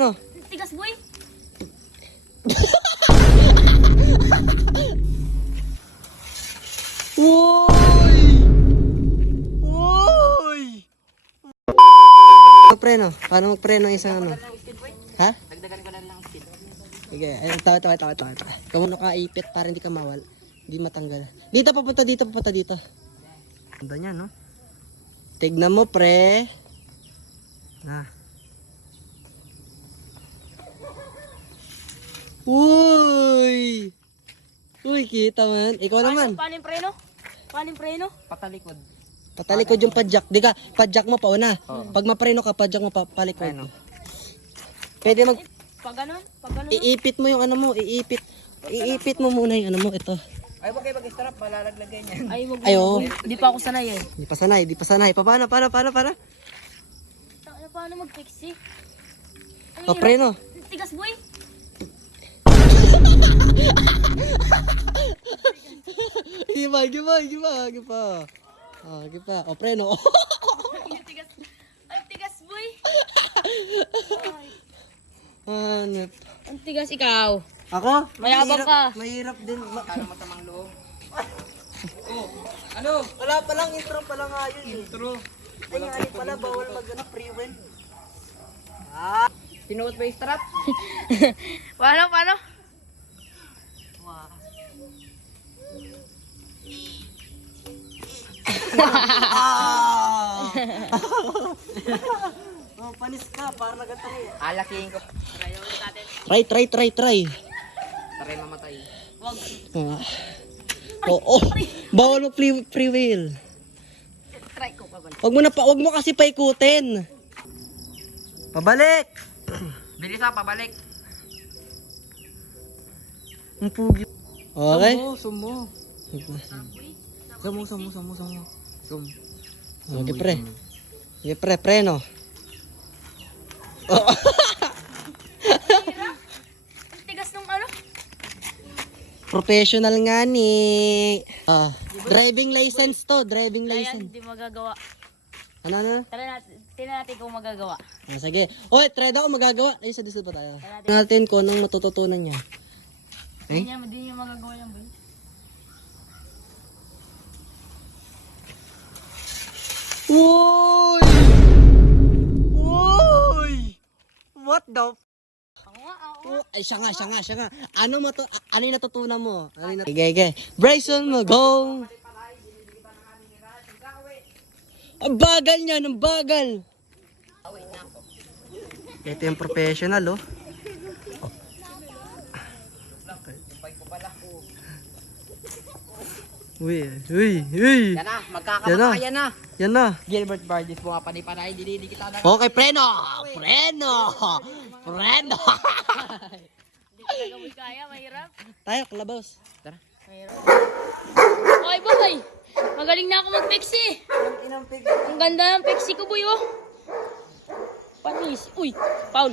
Oh. Tigas boy. Uy! Uy! Magpreno. Paano magpreno isang ano? Ha? Dagdagan ko na lang speed. Sige, tawa. Ikaw muna ka ipit para hindi ka mawal. Hindi matanggal. Dito, papunta dito. Ganda niya, no? Tignan mo, pre. Na. Uy! Uy, kita man. Ikaw naman. Paano yung preno? Patalikod. Patalikod yung padjak. Di ka, padjak mo pauna. Pag mapreno ka, padjak mo palikod. Ano? Pwede mag... Pag ganun? Iipit mo yung ano mo. Iipit mo muna yung ano mo. Ito. Ay, wag kayo mag-strap. Malalaglagan yan. Ay, wag. Ayo. Hindi pa ako sanay eh. Di pa sanay. Paano? Paano mag-fix eh? O, preno. Tigas boy. Giba. O, preno. Ang tigas boy. Ano? Ang tigas ikaw. Ako? Mayabang ka. Mahirap din. Kala matamang loob. Oh, ano? Wala pa lang, intro pa lang nga yun. Intro. Ay, nga alin pala, bawal free-win. Sinuot ba yung strap? Paano? Oh, panis ka, para nagatay. Alakihin ko. Try ulit natin. Try. Taray mamatay. Wag. Bawal mo free wheel. Try ko pa ba? Wag mo kasi paikutin. Pabalik. Bilis ha, pabalik. Ang pugi. Okay? Sumo. Sum. Okay, pre. Okay, preno. Ang tigas nung ano? Professional nga ni. Driving license to, driving Ayan, license. hindi magagawa. Ano? Tingnan natin kung magagawa. Sige. Oy, try daw magagawa. Ay, sa pa tayo. Tingnan Natin kung anong matututunan niya. Hindi niya magagawa yan boy. Uy! What the Ako. Ay, siya nga. Ano yung natutunan mo? Okay. Bryson mo, go! Ang bagal niya, Ito yung professional, oh. Uy. Yan na, magkakamakayan na. Yan na. Gilbert Bardis, mga panay-panay, kita na. Okay, preno! Hindi talaga boy kaya, mahirap. Tayo, kalabos. Oy boy! Magaling na ako mag-pixie. Ang ganda ng pixie ko boy oh. Panis. Uy, Paul.